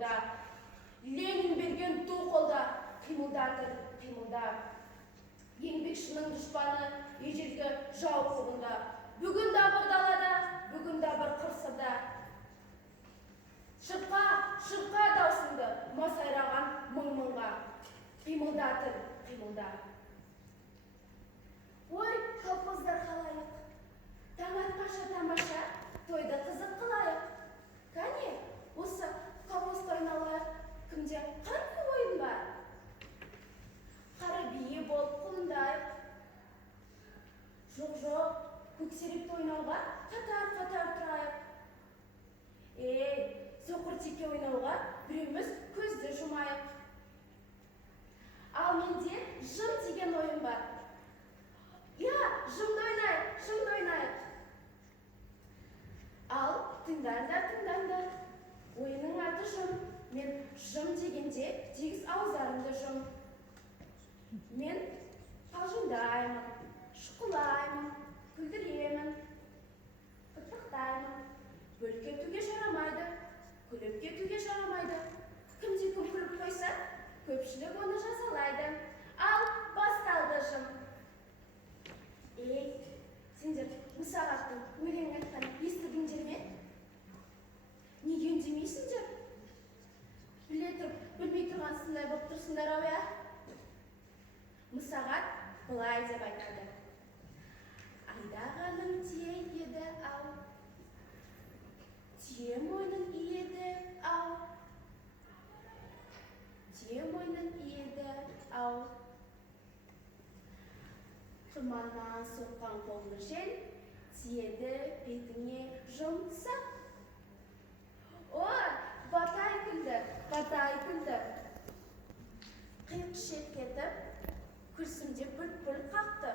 қолыңда. Ленин берген ту қолда, қимылдатыр, қимылда. Еңбекшінің дұшпаны ежелгі жау қолында. Бүгін да бір далада, бүгін да бір қырсырда. Шырқа даусыңды масайраған мың-мыңға. Қимылдатыр, қимылда. Ой, колхоздар қалайық. Таң атқанша тамаша, тойды қызық қылайық. Кәне, осы колхозды ойналайық. Кімде қандай ойын бар? Қара бие болып құлындайық. Жоқ, көксеректі ойнауға қатар тұрайық. Соқыр теке ойнауға біреуміз көзді жұмайық. Ал менде жым деген ойын бар. Жымды ойнайық. Ал тыңдандар. Ойының аты жым. Мен жым дегенде тегіс аузарымды жым. Мен қалжыңдаймын, шұқылаймын, күлдіремін, қытықтаймын. Бөліп кетуге жарамайды, күліп кетуге жарамайды. Кім-кім күліп қойса, көпшілік оны жазалайды. Ал басталды жым. Сендер Мұсағаттың өлең айтқанын естідіңдер ме? Неге үндемейсіңдер? Біле тұрып, білмей тұрғансындай болып тұрсыңдар ау. Мұсағат былай деп айтады. Айдағаным тие еді ау, тие мойнын иеді ау, тие мойнын иеді ау. Тұманнан соққан қолды жел, тиеді бетіңе жұмсақ. Батай күлді. Қиқ шет кетіп, күрсімде бүлт-бүлт қақты.